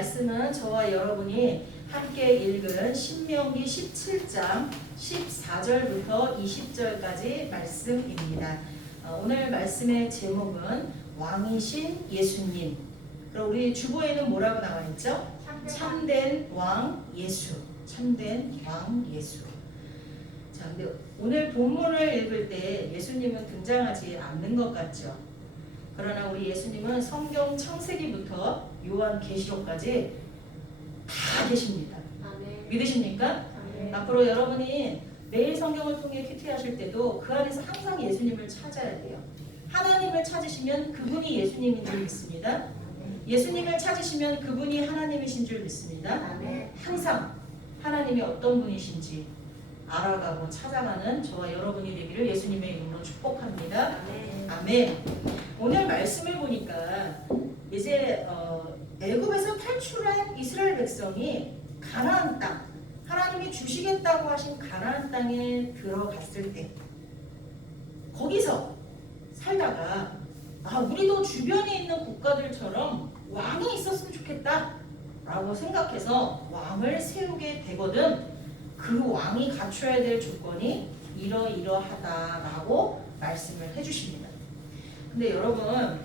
말씀은 저와 여러분이 함께 읽은 신명기 17장 14절부터 20절까지 말씀입니다. 오늘 말씀의 제목은 왕이신 예수님. 그럼 우리 주보에는 뭐라고 나와 있죠? 참된 왕 예수. 참된 왕 예수. 자, 근데 오늘 본문을 읽을 때 예수님은 등장하지 않는 것 같죠? 그러나 우리 예수님은 성경 창세기부터 요한계시록까지 다 계십니다. 아멘. 믿으십니까? 아멘. 앞으로 여러분이 매일 성경을 통해 큐티하실 때도 그 안에서 항상 예수님을 찾아야 돼요. 하나님을 찾으시면 그분이 예수님인 줄 믿습니다. 예수님을 찾으시면 그분이 하나님이신 줄 믿습니다. 아멘. 항상 하나님이 어떤 분이신지 알아가고 찾아가는 저와 여러분이 되기를 예수님의 이름으로 축복합니다. 아멘. 아멘. 오늘 말씀을 보니까 이제 애굽에서 탈출한 이스라엘 백성이 가나안 땅, 하나님이 주시겠다고 하신 가나안 땅에 들어갔을 때 거기서 살다가 우리도 주변에 있는 국가들처럼 왕이 있었으면 좋겠다 라고 생각해서 왕을 세우게 되거든 그 왕이 갖춰야 될 조건이 이러이러하다라고 말씀을 해주십니다. 근데 여러분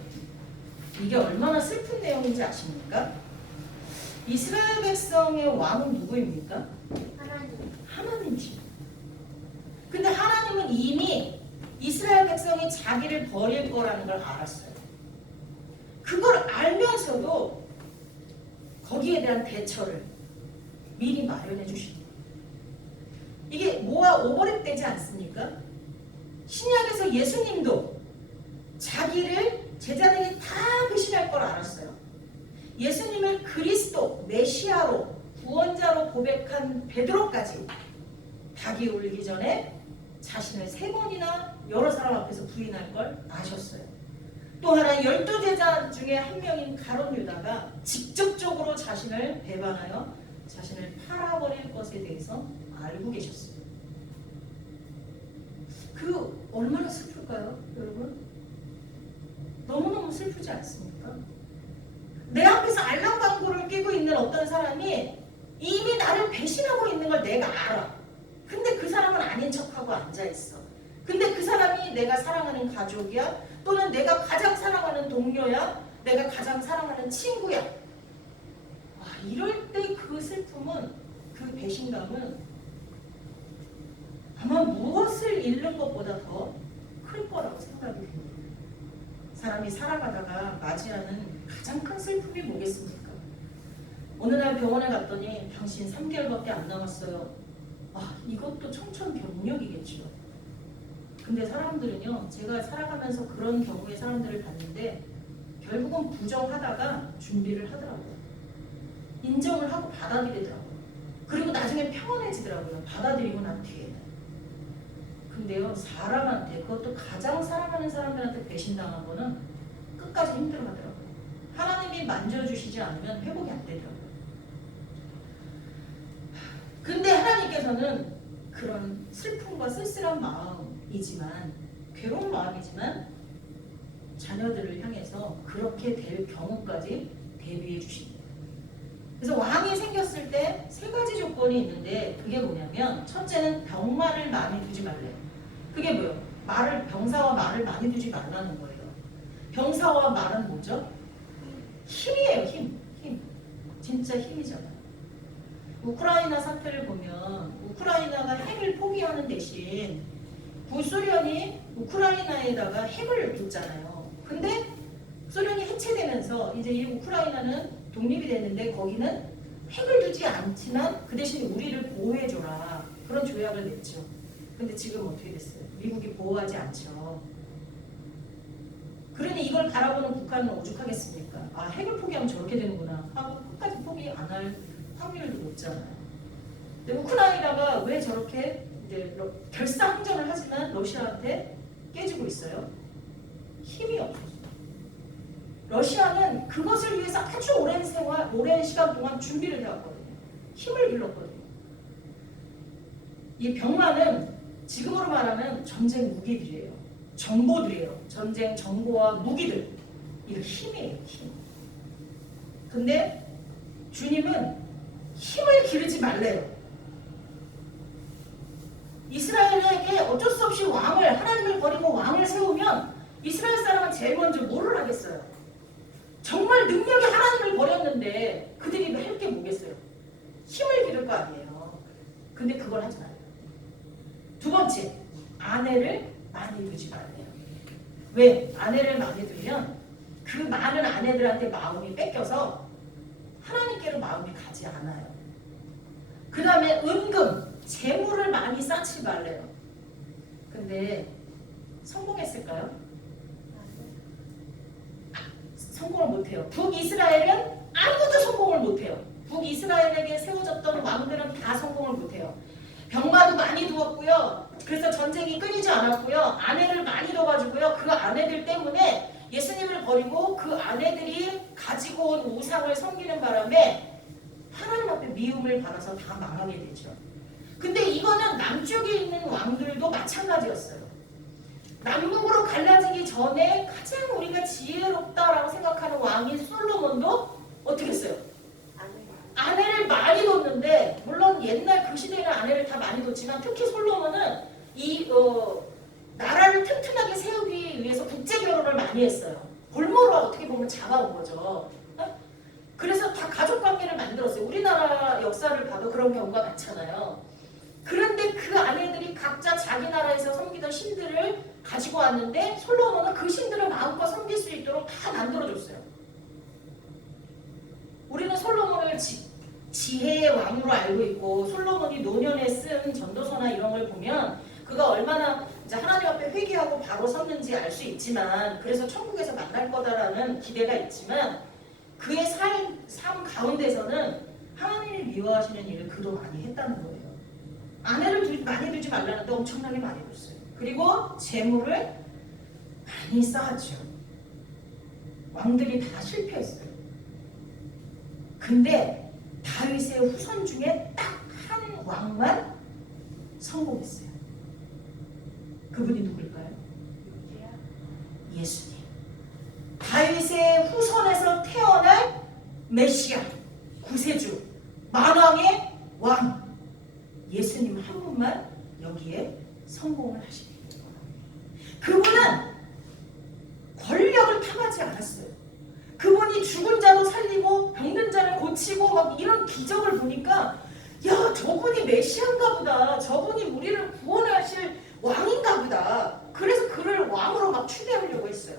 이게 얼마나 슬픈 내용인지 아십니까? 이스라엘 백성의 왕은 누구입니까? 하나님이십니다. 근데 하나님은 이미 이스라엘 백성이 자기를 버릴 거라는 걸 알았어요. 그걸 알면서도 거기에 대한 대처를 미리 마련해 주십니다. 이게 뭐와 오버랩되지 않습니까? 신약에서 예수님도 자기를 제자들이 다 배신할 걸 알았어요. 예수님을 그리스도, 메시아로, 구원자로 고백한 베드로까지 닭이 울기 전에 자신을 3번이나 여러 사람 앞에서 부인할 걸 아셨어요. 또 하나 12제자 중에 한 명인 가룟 유다가 직접적으로 자신을 배반하여 자신을 팔아버릴 것에 대해서 알고 계셨어요. 그 얼마나 슬플까요, 여러분? 너무너무 슬프지 않습니까? 내 앞에서 알랑방구를 끼고 있는 어떤 사람이 이미 나를 배신하고 있는 걸 내가 알아. 근데 그 사람은 아닌 척하고 앉아있어. 근데 그 사람이 내가 사랑하는 가족이야, 또는 내가 가장 사랑하는 동료야, 내가 가장 사랑하는 친구야. 이럴 때 그 슬픔은, 그 배신감은 아마 무엇을 잃는 것보다 더 클 거라고 생각이 듭니다. 사람이 살아가다가 맞이하는 가장 큰 슬픔이 뭐겠습니까? 어느 날 병원에 갔더니 당신 3개월밖에 안 남았어요. 이것도 청천벽력이겠죠. 근데 사람들은요, 제가 살아가면서 그런 경우의 사람들을 봤는데 결국은 부정하다가 준비를 하더라고요. 인정을 하고 받아들이더라고요. 그리고 나중에 평온해지더라고요. 받아들이고 난 뒤에는. 근데요, 사람한테, 그것도 가장 사랑하는 사람들한테 배신당한 거는 끝까지 힘들어하더라고요. 하나님이 만져주시지 않으면 회복이 안 되더라고요. 근데 하나님께서는 그런 슬픔과 쓸쓸한 마음이지만, 괴로운 마음이지만 자녀들을 향해서 그렇게 될 경우까지 대비해 주십니다. 그래서 왕이 생겼을 때 3가지 조건이 있는데 그게 뭐냐면, 첫째는 병마를 많이 두지 말래요. 그게 뭐예요? 병사와 말을 많이 두지 말라는 거예요. 병사와 말은 뭐죠? 힘이에요. 힘. 진짜 힘이잖아요. 우크라이나 사태를 보면 우크라이나가 핵을 포기하는 대신 구소련이 우크라이나에다가 핵을 뒀잖아요. 근데 소련이 해체되면서 이제 이 우크라이나는 독립이 됐는데 거기는 핵을 두지 않지만 그 대신 우리를 보호해줘라. 그런 조약을 냈죠. 근데 지금 어떻게 됐어요? 미국이 보호하지 않죠. 그러니 이걸 바라보는 북한은 오죽하겠습니까? 핵을 포기하면 저렇게 되는구나 하고 끝까지 포기 안 할 확률도 높잖아요. 근데 우크라이나가 왜 저렇게 이제 결사항전을 하지만 러시아한테 깨지고 있어요? 힘이 없어서. 러시아는 그것을 위해서 아주 오랜 시간 동안 준비를 해왔거든요. 힘을 길렀거든요. 이 병마는 지금으로 말하면 전쟁 무기들이에요. 정보들이에요. 전쟁 정보와 무기들. 이거 힘이에요. 힘. 근데 주님은 힘을 기르지 말래요. 이스라엘에게 어쩔 수 없이 왕을, 하나님을 버리고 왕을 세우면 이스라엘 사람은 제일 먼저 뭐를 하겠어요? 정말 능력이 하나님을 버렸는데 그들이 할 게 뭐겠어요? 힘을 기를 거 아니에요. 근데 그걸 하지 말아요. 두 번째, 아내를 많이 두지 말래요. 왜? 아내를 많이 두면 그 많은 아내들한테 마음이 뺏겨서 하나님께로 마음이 가지 않아요. 그 다음에 은금, 재물을 많이 쌓지 말래요. 근데 성공했을까요? 성공을 못해요. 북이스라엘은 아무도 성공을 못해요. 북이스라엘에게 세워졌던 왕들은 다 성공을 못해요. 병마도 많이 두었고요. 그래서 전쟁이 끊이지 않았고요. 아내를 많이 둬가지고요. 그 아내들 때문에 예수님을 버리고 그 아내들이 가지고 온 우상을 섬기는 바람에 하나님 앞에 미움을 받아서 다 망하게 되죠. 근데 이거는 남쪽에 있는 왕들도 마찬가지였어요. 남북으로 갈라지기 전에 가장 우리가 지혜롭다라고 생각하는 왕인 솔로몬도 어떻게 했어요? 아내를 많이 뒀는데, 물론 옛날 그 시대에는 아내를 다 많이 뒀지만 특히 솔로몬은 이 나라를 튼튼하게 세우기 위해서 국제 결혼을 많이 했어요. 볼모로 어떻게 보면 잡아온 거죠. 그래서 다 가족 관계를 만들었어요. 우리나라 역사를 봐도 그런 경우가 많잖아요. 그런데 그 아내들이 각자 자기 나라에서 섬기던 신들을 가지고 왔는데 솔로몬은 그 신들을 마음껏 섬길 수 있도록 다 만들어줬어요. 우리는 솔로몬을 지혜의 왕으로 알고 있고 솔로몬이 노년에 쓴 전도서나 이런 걸 보면 그가 얼마나 이제 하나님 앞에 회개하고 바로 섰는지 알 수 있지만, 그래서 천국에서 만날 거다라는 기대가 있지만 그의 삶 가운데서는 하나님이 미워하시는 일을 그도 많이 했다는 거예요. 아내를 많이 두지 말라는데 엄청나게 많이 뒀어요. 그리고 재물을 많이 쌓았죠. 왕들이 다 실패했어요. 근데 다윗의 후손 중에 딱 한 왕만 성공했어요. 그분이 누굴까요? 예수님. 다윗의 후손에서 태어날 메시아, 구세주, 만왕의 왕. 예수님 한 분만 여기에 성공을 하시게 된 거예요. 그분은 권력을 탐하지 않았어요. 그분이 죽은 자도 살리고 병든 자를 고치고 막 이런 기적을 보니까 야, 저분이 메시아인가 보다. 저분이 우리를 구원하실 왕인가 보다. 그래서 그를 왕으로 막 추대하려고 했어요.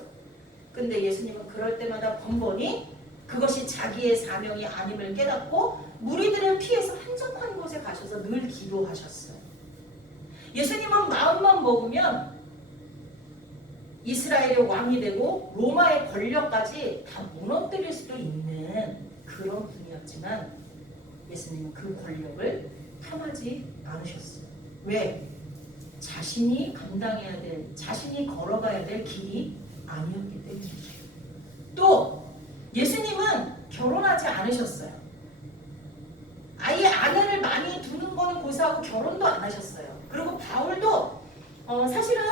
근데 예수님은 그럴 때마다 번번이 그것이 자기의 사명이 아님을 깨닫고 무리들을 피해서 한적한 곳에 가셔서 늘 기도하셨어요. 예수님은 마음만 먹으면 이스라엘의 왕이 되고 로마의 권력까지 다 무너뜨릴 수도 있는 그런 분이었지만 예수님은 그 권력을 탐하지 않으셨어요. 왜? 자신이 감당해야 될, 자신이 걸어가야 될 길이 아니었기 때문이죠. 또 예수님은 결혼하지 않으셨어요. 아예 아내를 많이 두는 거는 고사하고 결혼도 안 하셨어요. 그리고 바울도 사실은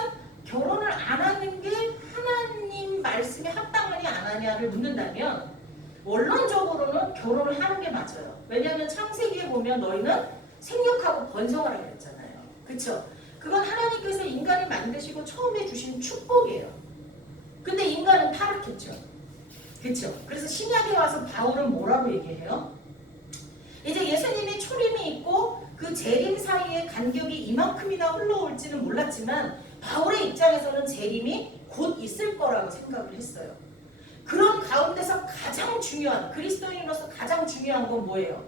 결혼을 안 하는 게 하나님 말씀에 합당하냐 안 하냐를 묻는다면 원론적으로는 결혼을 하는 게 맞아요. 왜냐하면 창세기에 보면 너희는 생육하고 번성하라 그랬잖아요. 그렇죠? 그건 하나님께서 인간을 만드시고 처음에 주신 축복이에요. 근데 인간은 타락했죠. 그렇죠? 그래서 신약에 와서 바울은 뭐라고 얘기해요? 이제 예수님이 초림이 있고 그 재림 사이에 간격이 이만큼이나 흘러올지는 몰랐지만 바울의 입장에서는 재림이 곧 있을 거라고 생각을 했어요. 그런 가운데서 가장 중요한, 그리스도인으로서 가장 중요한 건 뭐예요?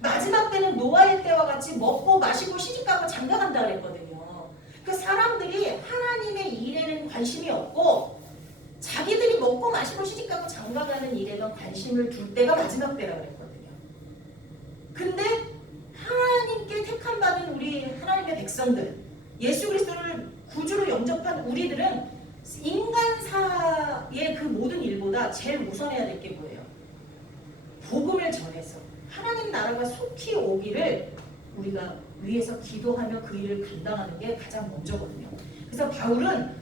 마지막 때는 노아의 때와 같이 먹고 마시고 시집가고 장가간다 그랬거든요. 그 사람들이 하나님의 일에는 관심이 없고 자기들이 먹고 마시고 시집가고 장가가는 일에는 관심을 둘 때가 마지막 때라 그랬거든요. 근데 하나님께 택함받은 우리 하나님의 백성들, 예수 그리스도를 구주로 영접한 우리들은 인간사의 그 모든 일보다 제일 우선해야 될 게 뭐예요? 복음을 전해서 하나님 나라가 속히 오기를 우리가 위해서 기도하며 그 일을 감당하는 게 가장 먼저거든요. 그래서 바울은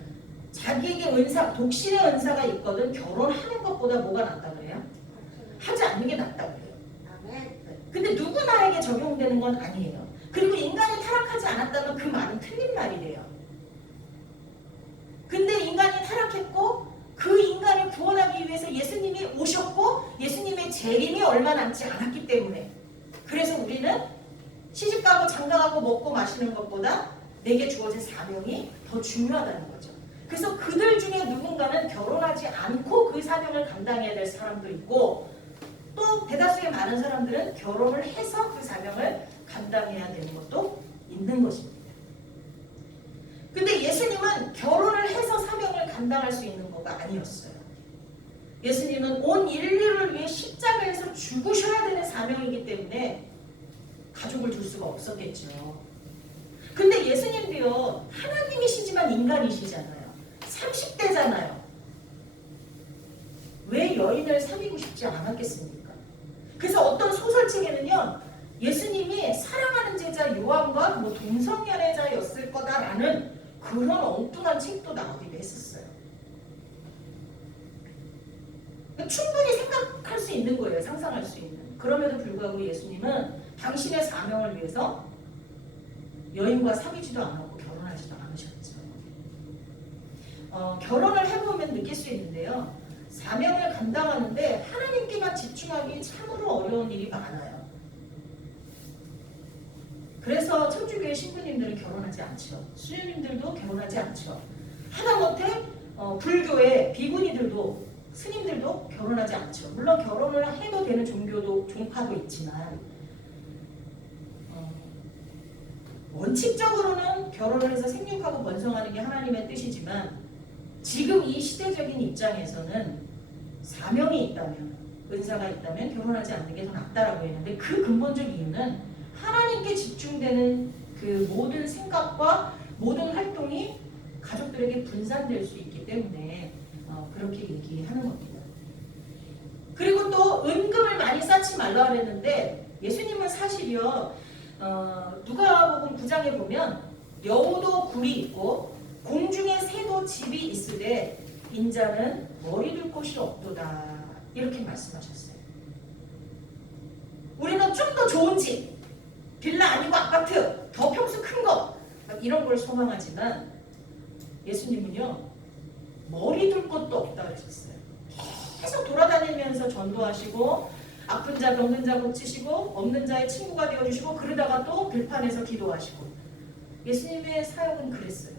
자기에게 은사, 독신의 은사가 있거든 결혼하는 것보다 뭐가 낫다 그래요? 하지 않는 게 낫다 그래요. 적용되는 건 아니에요. 그리고 인간이 타락하지 않았다면 그 말은 틀린 말이래요. 근데 인간이 타락했고 그 인간을 구원하기 위해서 예수님이 오셨고 예수님의 재림이 얼마 남지 않았기 때문에 그래서 우리는 시집가고 장가가고 먹고 마시는 것보다 내게 주어진 사명이 더 중요하다는 거죠. 그래서 그들 중에 누군가는 결혼하지 않고 그 사명을 감당해야 될 사람도 있고 또 대다수의 많은 사람들은 결혼을 해서 그 사명을 감당해야 되는 것도 있는 것입니다. 근데 예수님은 결혼을 해서 사명을 감당할 수 있는 거가 아니었어요. 예수님은 온 인류를 위해 십자가에서 죽으셔야 되는 사명이기 때문에 가족을 둘 수가 없었겠죠. 근데 예수님도요, 하나님이시지만 인간이시잖아요. 30대잖아요. 왜 여인을 사귀고 싶지 않았겠습니까? 그래서 어떤 소설책에는요, 예수님이 사랑하는 제자 요한과 뭐 동성연애자였을 거다라는 그런 엉뚱한 책도 나오기도 했었어요. 충분히 생각할 수 있는 거예요. 상상할 수 있는. 그럼에도 불구하고 예수님은 당신의 사명을 위해서 여인과 사귀지도 않았고 결혼하지도 않으셨죠. 결혼을 해보면 느낄 수 있는데요. 사명을 감당하는데 하나님께만 집중하기 참으로 어려운 일이 많아요. 그래서 천주교회 신부님들은 결혼하지 않죠. 수녀님들도 결혼하지 않죠. 하다못해 불교의 비구니들도 스님들도 결혼하지 않죠. 물론 결혼을 해도 되는 종교도 종파도 있지만 원칙적으로는 결혼을 해서 생육하고 번성하는 게 하나님의 뜻이지만 지금 이 시대적인 입장에서는 사명이 있다면 은사가 있다면 결혼하지 않는 게 더 낫다라고 했는데 그 근본적 이유는 하나님께 집중되는 그 모든 생각과 모든 활동이 가족들에게 분산될 수 있기 때문에 그렇게 얘기하는 겁니다. 그리고 또 은금을 많이 쌓지 말라 그랬는데 예수님은 사실이요 누가복음 9장에 보면 여우도 굴이 있고 공중에 새도 집이 있으되 인자는 머리 둘 곳이 없도다 이렇게 말씀하셨어요. 우리는 좀 더 좋은 집 빌라 아니고 아파트, 더 평수 큰 거 이런 걸 소망하지만 예수님은요 머리 둘 곳도 없다 그러셨어요. 계속 돌아다니면서 전도하시고 아픈 자 병든 자 고치시고 없는 자의 친구가 되어주시고 그러다가 또 들판에서 기도하시고 예수님의 사역은 그랬어요.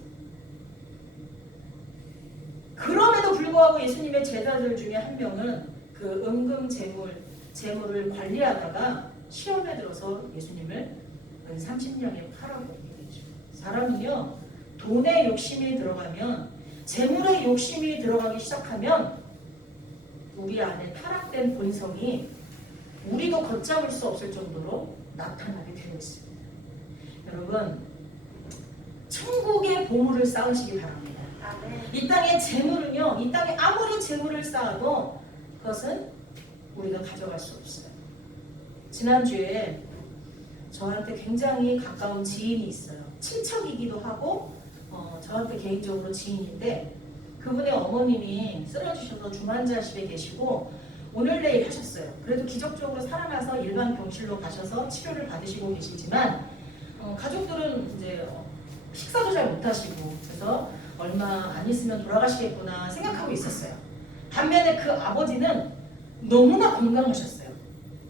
그럼에도 불구하고 예수님의 제자들 중에 한 명은 그 은금 재물을 관리하다가 시험에 들어서 예수님을 30년에 팔아버리게 되죠. 사람은요 돈에 욕심이 들어가면 재물에 욕심이 들어가기 시작하면 우리 안에 타락된 본성이 우리도 걷잡을 수 없을 정도로 나타나게 되어 있습니다. 여러분 천국의 보물을 쌓으시기 바랍니다. 이 땅의 재물은요 이 땅에 아무리 재물을 쌓아도 그것은 우리가 가져갈 수 없어요. 지난주에 저한테 굉장히 가까운 지인이 있어요. 친척이기도 하고 저한테 개인적으로 지인인데 그분의 어머님이 쓰러지셔서 중환자실에 계시고 오늘 내일 하셨어요. 그래도 기적적으로 살아나서 일반 병실로 가셔서 치료를 받으시고 계시지만 가족들은 이제 식사도 잘 못하시고 그래서 얼마 안 있으면 돌아가시겠구나 생각하고 있었어요. 반면에 그 아버지는 너무나 건강하셨어요.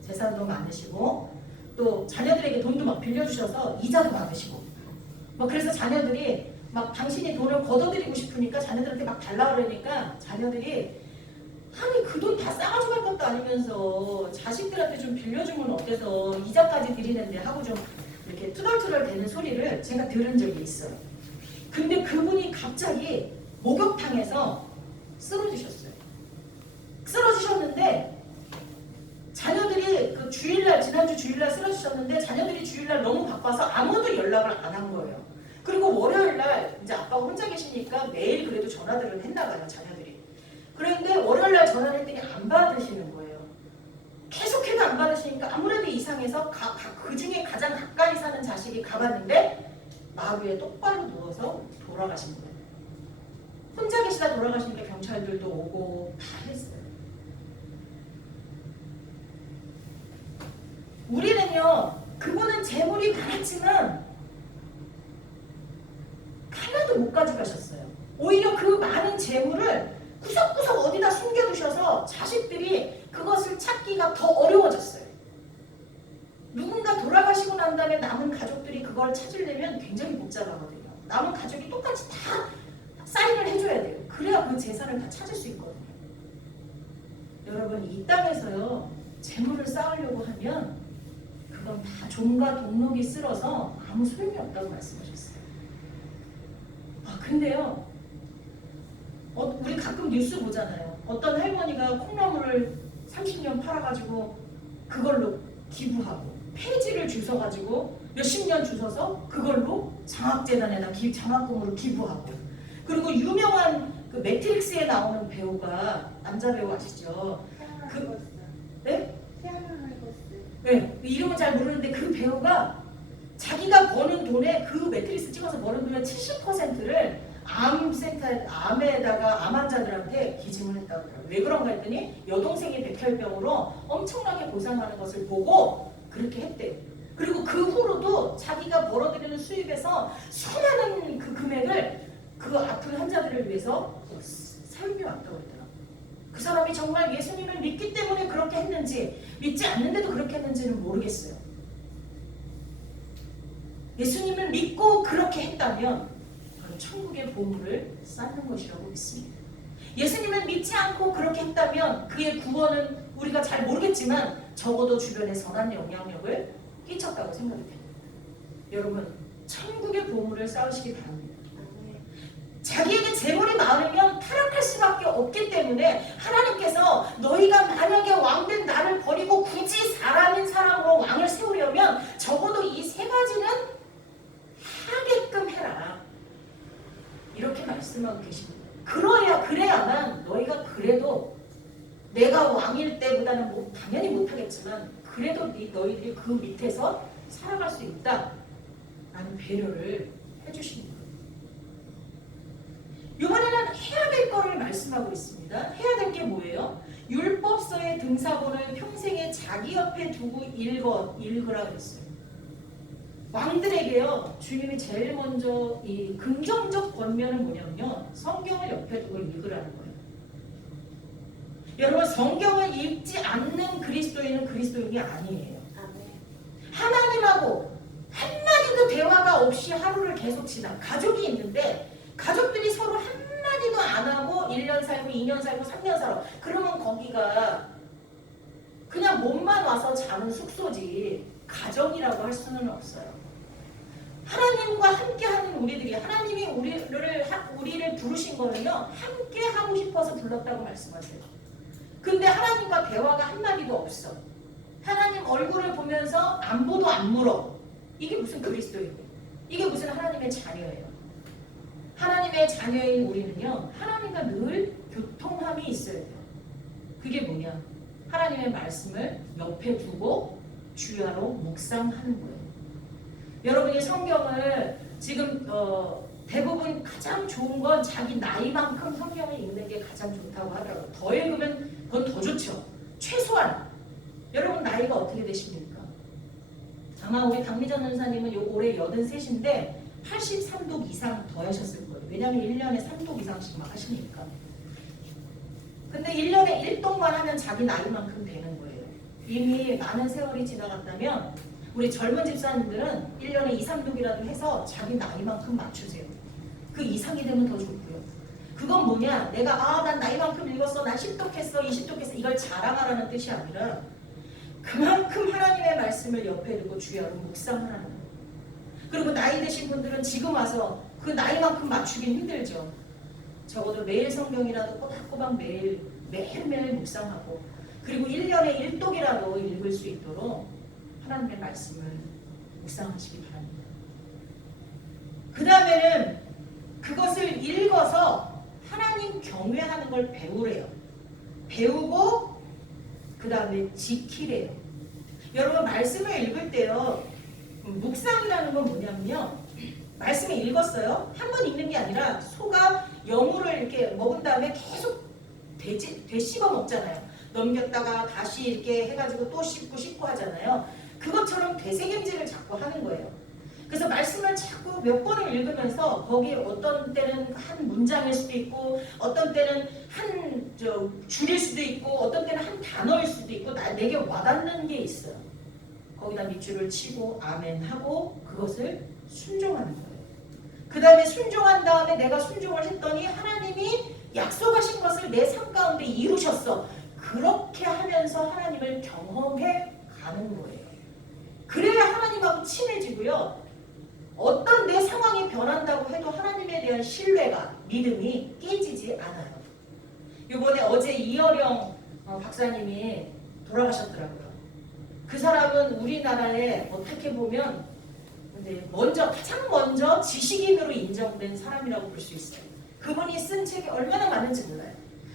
재산도 많으시고 또 자녀들에게 돈도 막 빌려주셔서 이자도 받으시고 그래서 자녀들이 막 당신이 돈을 걷어들이고 싶으니까 자녀들한테 막 달라 그러니까 자녀들이 아니 그 돈 다 싸가지고 갈 것도 아니면서 자식들한테 좀 빌려주면 어때서 이자까지 드리는데 하고 좀 이렇게 투덜투덜 대는 소리를 제가 들은 적이 있어요. 근데 그분이 갑자기 목욕탕에서 쓰러지셨어요. 쓰러지셨는데 자녀들이 그 주일날 지난주 주일날 쓰러지셨는데 자녀들이 주일날 너무 바빠서 아무도 연락을 안 한 거예요. 그리고 월요일날 이제 아빠가 혼자 계시니까 매일 그래도 전화들은 했나 봐요 자녀들이. 그런데 월요일날 전화를 했더니 안 받으시는 거예요. 계속해도 안 받으시니까 아무래도 이상해서 그 중에 가장 가까이 사는 자식이 가봤는데 마루에 똑바로 누워서 돌아가신 거예요. 혼자 계시다 돌아가시니까 경찰들도 오고 다 했어요. 우리는요 그분은 재물이 많았지만 하나도 못 가져가셨어요. 오히려 그 많은 재물을 구석구석 어디다 숨겨두셔서 자식들이 그것을 찾기가 더 어려워졌어요. 누군가 돌아가시고 난 다음에 남은 가족들이 그걸 찾으려면 굉장히 복잡하거든요. 남은 가족이 똑같이 다 사인을 해줘야 돼요. 그래야 그 재산을 다 찾을 수 있거든요. 여러분, 이 땅에서요, 재물을 쌓으려고 하면 그건 다 종과 동록이 쓸어서 아무 소용이 없다고 말씀하셨어요. 근데요, 우리 가끔 뉴스 보잖아요. 어떤 할머니가 콩나물을 30년 팔아가지고 그걸로 기부하고, 폐지를 주워가지고 몇십 년 주워서 그걸로 장학재단에다 장학금으로 기부하고, 그리고 유명한 그 매트릭스에 나오는 배우가, 남자 배우 아시죠? 네? 네, 이름은 잘 모르는데 그 배우가 자기가 버는 돈에, 그 매트릭스 찍어서 버는 돈의 70%를 암에다가 암 환자들한테 기증을 했다고 그래요. 왜 그런가 했더니 여동생이 백혈병으로 엄청나게 고생하는 것을 보고 그렇게 했대요. 그리고 그 후로도 자기가 벌어들이는 수입에서 수많은 그 금액을 그 아픈 환자들을 위해서 사용해왔다고 그러더라고요. 그 사람이 정말 예수님을 믿기 때문에 그렇게 했는지, 믿지 않는데도 그렇게 했는지는 모르겠어요. 예수님을 믿고 그렇게 했다면 그건 천국의 보물을 쌓는 것이라고 믿습니다. 예수님을 믿지 않고 그렇게 했다면 그의 구원은 우리가 잘 모르겠지만 적어도 주변에 선한 영향력을 끼쳤다고 생각이 됩니다. 여러분, 천국의 보물을 쌓으시기 바랍니다. 자기에게 재물이 많으면 타락할 수밖에 없기 때문에 하나님께서 너희가 만약에 왕된 나를 버리고 굳이 사람인 사람으로 왕을 세우려면 적어도 이 세 가지는 하게끔 해라, 이렇게 말씀하고 계십니다. 그래야만 너희가 그래도 내가 왕일 때보다는 당연히 못하겠지만 그래도 너희들이 그 밑에서 살아갈 수 있다 라는 배려를 해주십니다. 이번에는 해야 될 거를 말씀하고 있습니다. 해야 될 게 뭐예요? 율법서의 등사본을 평생에 자기 옆에 두고 읽으라 그랬어요. 왕들에게요, 주님이 제일 먼저 이 긍정적 권면은 뭐냐면요, 성경을 옆에 두고 읽으라는 거예요. 여러분, 성경을 읽지 않는 그리스도인은 그리스도인이 아니에요. 하나님하고 한마디도 대화가 없이 하루를 계속 가족이 있는데 가족들이 서로 한마디도 안 하고 1년 살고 2년 살고 3년 살아. 그러면 거기가 그냥 몸만 와서 자는 숙소지 가정이라고 할 수는 없어요. 하나님과 함께하는 우리들이, 하나님이 우리를 부르신 거는요, 함께 하고 싶어서 불렀다고 말씀하세요. 근데 하나님과 대화가 한마디도 없어. 하나님 얼굴을 보면서 안보도 안 물어. 이게 무슨 그리스도인이에요? 이게 무슨 하나님의 자녀예요? 하나님의 자녀인 우리는요, 하나님과 늘 교통함이 있어야 돼요. 그게 뭐냐? 하나님의 말씀을 옆에 두고 주야로 묵상하는 거예요. 여러분이 성경을 지금 대부분 가장 좋은 건 자기 나이만큼 성경을 읽는 게 가장 좋다고 하더라고요. 더 읽으면 그건 더 좋죠. 최소한 여러분 나이가 어떻게 되십니까? 아마 우리 박미전 원사님은 올해 83인데 83독 이상 더 하셨을 거예요. 왜냐하면 1년에 3독 이상씩 막 하시니까. 근데 1년에 1독만 하면 자기 나이만큼 되는 거예요. 이미 많은 세월이 지나갔다면 우리 젊은 집사님들은 1년에 2, 3독이라도 해서 자기 나이만큼 맞추세요. 그 이상이 되면 더 좋고요. 그건 뭐냐? 내가 난 나이만큼 읽었어, 난 10독 했어, 20독 했어, 이걸 자랑하라는 뜻이 아니라 그만큼 하나님의 말씀을 옆에 두고 주야로 묵상하라는 거예요. 그리고 나이 드신 분들은 지금 와서 그 나이만큼 맞추긴 힘들죠. 적어도 매일 성경이라도 꼬박꼬박 매일매일 묵상하고, 그리고 1년에 1독이라도 읽을 수 있도록 하나님의 말씀을 묵상하시기 바랍니다. 그 다음에는 그것을 읽어서 하나님 경외하는 걸 배우래요. 배우고 그 다음에 지키래요. 여러분, 말씀을 읽을 때요, 묵상이라는 건 뭐냐면요, 말씀을 읽었어요. 한 번 읽는 게 아니라 소가 여물을 이렇게 먹은 다음에 계속 되씹어 먹잖아요. 넘겼다가 다시 이렇게 해가지고 또 씹고 하잖아요. 그것처럼 그런 되새김질을 자꾸 하는 거예요. 그래서 말씀을 자꾸 몇 번을 읽으면서 거기에 어떤 때는 한 문장일 수도 있고 어떤 때는 한 줄일 수도 있고 어떤 때는 한 단어일 수도 있고 내게 와닿는 게 있어요. 거기다 밑줄을 치고 아멘 하고 그것을 순종하는 거예요. 그 다음에 순종한 다음에 내가 순종을 했더니 하나님이 약속하신 것을 내 삶 가운데 이루셨어. 그렇게 하면서 하나님을 경험해 가는 거예요. 그래야 하나님하고 친해지고요. 어떤 내 상황이 변한다고 해도 하나님에 대한 신뢰가, 믿음이 깨지지 않아요. 이번에 어제 이어령 박사님이 돌아가셨더라고요. 그 사람은 우리나라에 어떻게 보면 가장 먼저 지식인으로 인정된 사람이라고 볼 수 있어요. 그분이 쓴 책이 얼마나 많은지 몰라요.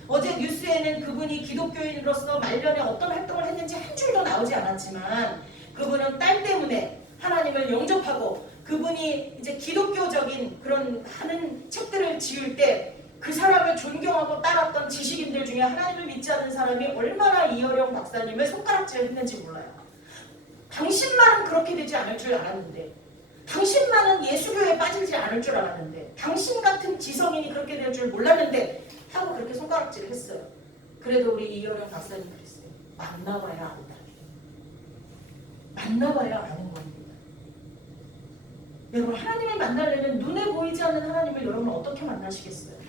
어제 뉴스에는 그분이 기독교인으로서 말년에 어떤 활동을 했는지 한 줄도 나오지 않았지만 그분은 딸 때문에 하나님을 영접하고 그분이 이제 기독교적인 그런 많은 책들을 지을 때 그 사람을 존경하고 따랐던 지식인들 중에 하나님을 믿지 않는 사람이 얼마나 이어령 박사님을 손가락질 했는지 몰라요. 당신만은 그렇게 되지 않을 줄 알았는데 당신만은 예수교에 빠지지 않을 줄 알았는데 당신 같은 지성인이 그렇게 될 줄 몰랐는데 하고 그렇게 손가락질을 했어요. 그래도 우리 이어령 박사님 그랬어요. 만나봐야 안다. 만나봐야 아는 겁니다. 여러분 하나님을 만나려면 눈에 보이지 않는 하나님을 여러분 어떻게 만나시겠어요?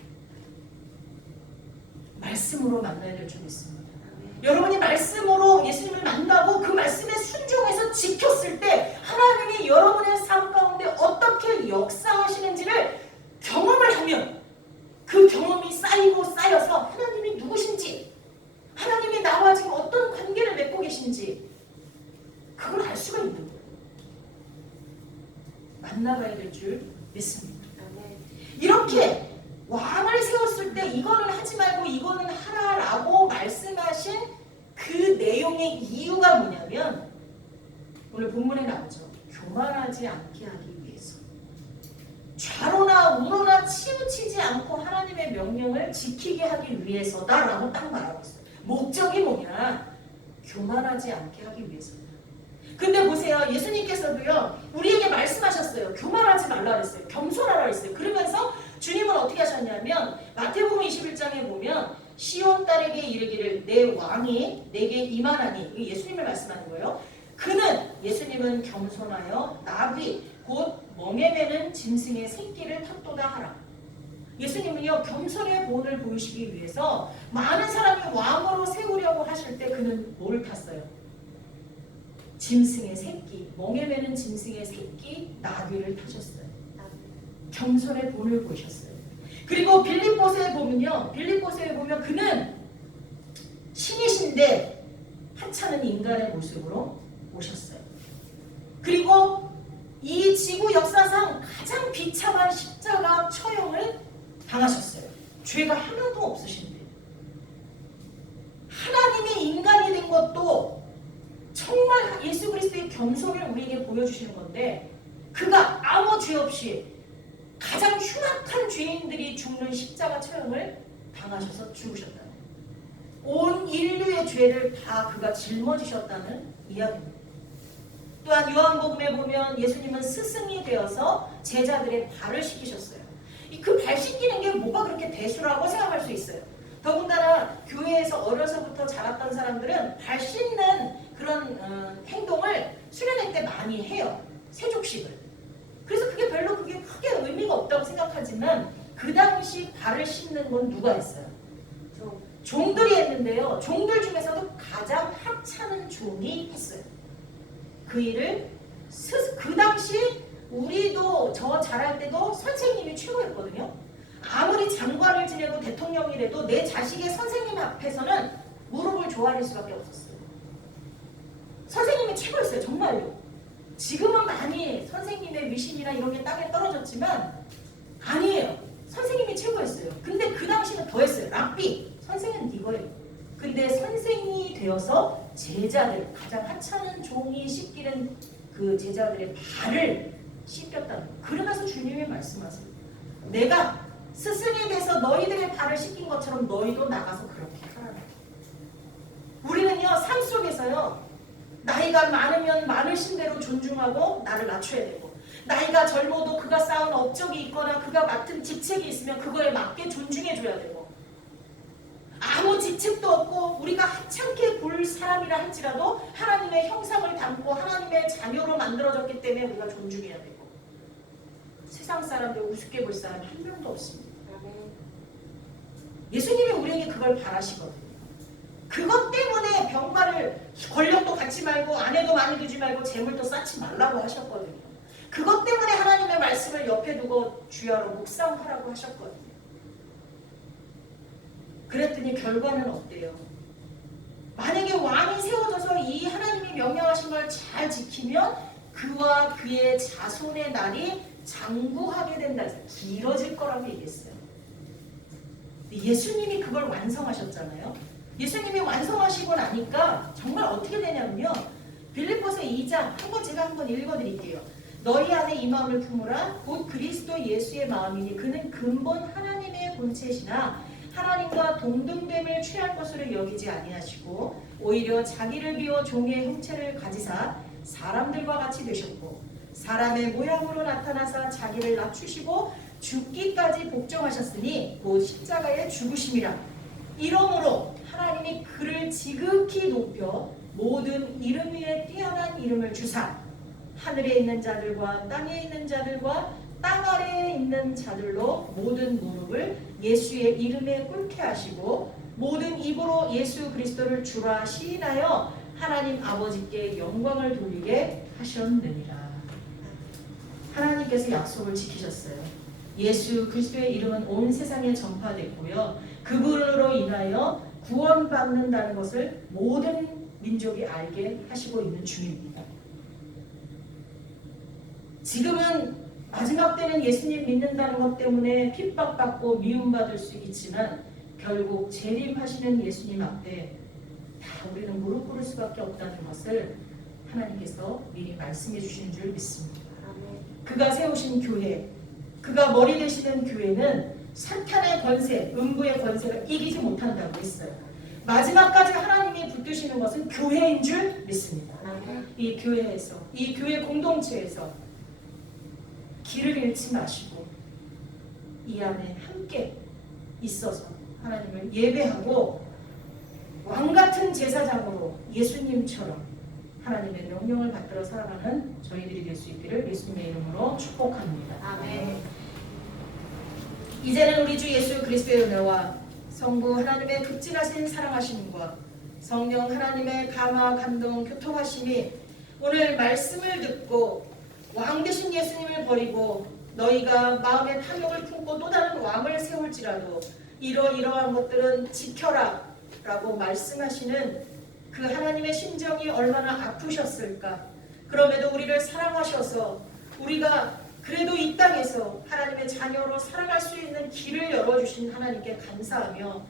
말씀으로 만나야 될 줄 믿습니다. 여러분이 말씀으로 예수님을 만나고 그 말씀에 순종해서 지켰을 때 하나님이 여러분의 삶 가운데 어떻게 역사하시는지를 경험을 하면 그 경험이 쌓이고 쌓여서 하나님이 누구신지 하나님이 나와 지금 어떤 관계를 맺고 계신지 그걸 알 수가 있는 거예요. 만나봐야 될 줄 믿습니다. 이렇게 왕을 세웠을 때 이거는 하지 말고 이거는 하라라고 말씀하신 그 내용의 이유가 뭐냐면 오늘 본문에 나오죠. 교만하지 않게 하기 위해서. 좌로나 우로나 치우치지 않고 하나님의 명령을 지키게 하기 위해서다라고 딱 말하고 있어요. 목적이 뭐냐? 교만하지 않게 하기 위해서다. 근데 보세요. 예수님께서도요. 우리에게 말씀하셨어요. 교만하지 말라 그랬어요. 겸손하라 그랬어요. 그러면서 주님은 어떻게 하셨냐면 마태복음 21장에 보면 시온 딸에게 이르기를 내 왕이 내게 임하나니 예수님을 말씀하는 거예요. 그는 예수님은 겸손하여 나귀 곧 멍에 매는 짐승의 새끼를 탔도다 하라. 예수님은요 겸손의 본을 보이시기 위해서 많은 사람이 왕으로 세우려고 하실 때 그는 뭘 탔어요? 짐승의 새끼, 멍에 매는 짐승의 새끼 나귀를 타셨어요. 겸손의 본을 보이셨어요. 그리고 빌립보서에 보면요. 빌립보서에 보면 그는 신이신데 하찮은 인간의 모습으로 오셨어요. 그리고 이 지구 역사상 가장 비참한 십자가 처형을 당하셨어요. 죄가 하나도 없으신데 하나님이 인간이 된 것도 정말 예수 그리스도의 겸손을 우리에게 보여주시는 건데 그가 아무 죄 없이 가장 흉악한 죄인들이 죽는 십자가 처형을 당하셔서 죽으셨다는 거예요. 온 인류의 죄를 다 그가 짊어지셨다는 이야기입니다. 또한 요한복음에 보면 예수님은 스승이 되어서 제자들의 발을 씻기셨어요. 그 발 씻기는 게 뭐가 그렇게 대수라고 생각할 수 있어요. 더군다나 교회에서 어려서부터 자랐던 사람들은 발 씻는 그런 행동을 수련회 때 많이 해요. 세족식을. 그래서 그게 크게 의미가 없다고 생각하지만 그 당시 발을 씻는 건 누가 했어요? 종들이 했는데요. 종들 중에서도 가장 하찮은 종이 했어요. 그 일을 그 당시 우리도 저 자랄 때도 선생님이 최고였거든요. 아무리 장관을 지내고 대통령이라도 내 자식의 선생님 앞에서는 무릎을 조아릴 수밖에 없었어요. 선생님이 최고였어요. 정말로. 지금은 많이 선생님의 위신이나 이런 게 땅에 떨어졌지만 아니에요. 선생님이 최고였어요. 근데 그 당시는 더 했어요. 랍비, 선생은 이거예요. 근데 선생이 되어서 제자들, 가장 하찮은 종이 씻기는 그 제자들의 발을 씻겼다는 거예요. 그러면서 주님이 말씀하세요. 내가 스승이 돼서 너희들의 발을 씻긴 것처럼 너희도 나가서 그렇게 하라는 거예요. 우리는요, 삶 속에서요, 나이가 많으면 많으신 대로 존중하고 나를 낮춰야 되고, 나이가 젊어도 그가 쌓은 업적이 있거나 그가 맡은 직책이 있으면 그거에 맞게 존중해줘야 되고, 아무 직책도 없고 우리가 하찮게 볼 사람이라 할지라도 하나님의 형상을 담고 하나님의 자녀로 만들어졌기 때문에 우리가 존중해야 되고, 세상 사람들 우습게 볼 사람 한 명도 없습니다. 예수님이 우리에게 그걸 바라시거든요. 그것 때문에 병마를 권력도 갖지 말고 아내도 많이 두지 말고 재물도 쌓지 말라고 하셨거든요. 그것 때문에 하나님의 말씀을 옆에 두고 주야로 묵상하라고 하셨거든요. 그랬더니 결과는 어때요? 만약에 왕이 세워져서 이 하나님이 명령하신 걸 잘 지키면 그와 그의 자손의 날이 장구하게 된다. 길어질 거라고 얘기했어요. 예수님이 그걸 완성하셨잖아요. 예수님이 완성하시고 나니까 정말 어떻게 되냐면요. 빌립보서 2장 제가 한번 읽어드릴게요. 너희 안에 이 마음을 품으라. 곧 그리스도 예수의 마음이니 그는 근본 하나님의 본체시나 하나님과 동등됨을 취할 것으로 여기지 아니하시고 오히려 자기를 비워 종의 형체를 가지사 사람들과 같이 되셨고 사람의 모양으로 나타나사 자기를 낮추시고 죽기까지 복종하셨으니 곧 십자가의 죽으심이라. 이러므로 하나님이 그를 지극히 높여 모든 이름 위에 뛰어난 이름을 주사 하늘에 있는 자들과 땅에 있는 자들과 땅 아래에 있는 자들로 모든 무릎을 예수의 이름에 꿇게 하시고 모든 입으로 예수 그리스도를 주라 시인하여 하나님 아버지께 영광을 돌리게 하셨느니라. 하나님께서 약속을 지키셨어요. 예수 그리스도의 이름은 온 세상에 전파됐고요. 그분으로 인하여 구원받는다는 것을 모든 민족이 알게 하시고 있는 중입니다. 지금은 마지막 때는 예수님 믿는다는 것 때문에 핍박받고 미움받을 수 있지만 결국 재림하시는 예수님 앞에 다 우리는 무릎 꿇을 수밖에 없다는 것을 하나님께서 미리 말씀해 주시는 줄 믿습니다. 그가 세우신 교회, 그가 머리 되시는 교회는 사탄의 권세, 음부의 권세가 이기지 못한다고 했어요. 마지막까지 하나님이 붙드시는 것은 교회인 줄 믿습니다. 이 교회에서, 이 교회 공동체에서 길을 잃지 마시고 이 안에 함께 있어서 하나님을 예배하고 왕같은 제사장으로 예수님처럼 하나님의 명령을 받들어 살아가는 저희들이 될 수 있기를 예수님의 이름으로 축복합니다. 아멘. 이제는 우리 주 예수 그리스도의 은혜와 성부 하나님의 극진하신 사랑하심과 성령 하나님의 감화 감동 교통하심이 오늘 말씀을 듣고 왕 되신 예수님을 버리고 너희가 마음의 탐욕을 품고 또 다른 왕을 세울지라도 이러이러한 것들은 지켜라 라고 말씀하시는 그 하나님의 심정이 얼마나 아프셨을까. 그럼에도 우리를 사랑하셔서 우리가 그래도 이 땅에서 하나님의 자녀로 살아갈 수 있는 길을 열어주신 하나님께 감사하며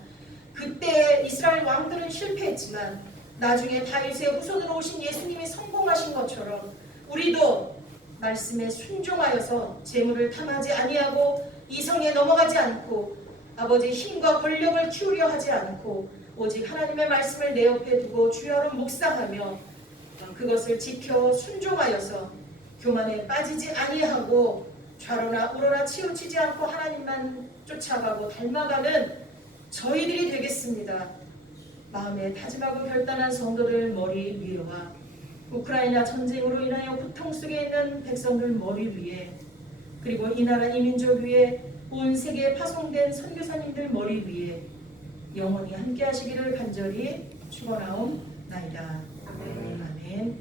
그때 이스라엘 왕들은 실패했지만 나중에 다윗의 후손으로 오신 예수님이 성공하신 것처럼 우리도 말씀에 순종하여서 재물을 탐하지 아니하고 이성에 넘어가지 않고 아버지의 힘과 권력을 키우려 하지 않고 오직 하나님의 말씀을 내 옆에 두고 주야로 묵상하며 그것을 지켜 순종하여서 교만에 빠지지 아니하고 좌로나 우로나 치우치지 않고 하나님만 쫓아가고 닮아가는 저희들이 되겠습니다. 마음에 다짐하고 결단한 성도들 머리 위와 우크라이나 전쟁으로 인하여 고통 속에 있는 백성들 머리 위에 그리고 이 나라 이 민족 위에 온 세계에 파송된 선교사님들 머리 위에 영원히 함께 하시기를 간절히 축원하옵나이다. 아멘. 아멘.